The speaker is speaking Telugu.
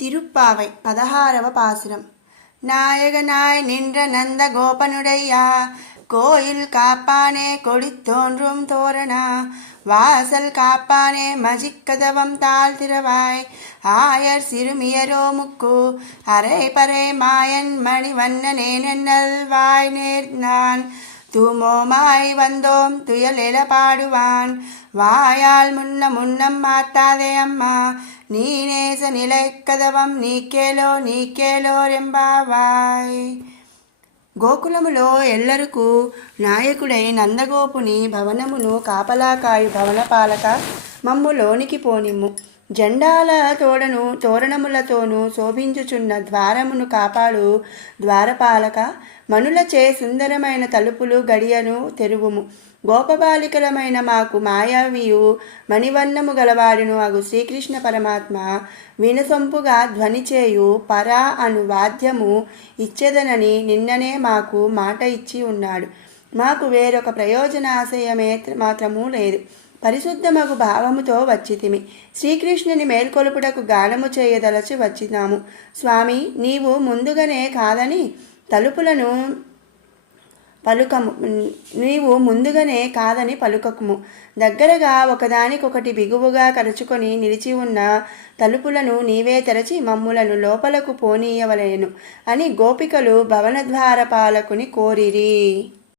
திருப்பாவை 16వ பாசுரம். நாயகனாய் நின்ற நந்த கோபனுடையா, கோயில் காப்பானே கொடித்தோன்றும் தோரணா, வாசல் காப்பானே மஜிக்கதவம் தாழ்த்திரவாய், ஆயர் சிறுமியரோ முக்கு அரை பறை மாயன் மணிவண்ணனே நென்னல் வாய் நேர்ந்தான், தூமோமாய் வந்தோம் துயலெழ பாடுவான், வாயால் முன்னம் மாட்டாதே அம்மா, నీ నేస నిలైక్కదవం నీకేలో రెంబావాయ్. గోకులములో ఎల్లరకు నాయకుడై నందగోపుని భవనమును కాపలాకాయు భవనపాలక మమ్ము లోనికి పోనిమ్ము. జెండాల తోరణములతోనూ శోభించుచున్న ద్వారమును కాపాడు ద్వారపాలక, మనులచే సుందరమైన తలుపులు గడియను తెరువుము. గోపబాలికలమైన మాకు మాయావియు మణివర్ణము గలవాడును అగు శ్రీకృష్ణ పరమాత్మ వినసొంపుగా ధ్వనిచేయు పరా అను వాద్యము ఇచ్చెదనని నిన్ననే మాకు మాట ఇచ్చి ఉన్నాడు. మాకు వేరొక ప్రయోజనాశయమే మాత్రము లేదు. పరిశుద్ధమగు భావముతో వచ్చితిమి. శ్రీకృష్ణుని మేల్కొలుపుటకు గానము చేయదలచి వచ్చినాము. స్వామి, నీవు ముందుగానే కాదని పలుకకుము. దగ్గరగా ఒకదానికొకటి బిగువుగా కలుచుకొని నిలిచి ఉన్న తలుపులను నీవే తెరచి మమ్ములను లోపలకు పోనీయవలెను అని గోపికలు భవనద్వారపాలకుని కోరిరి.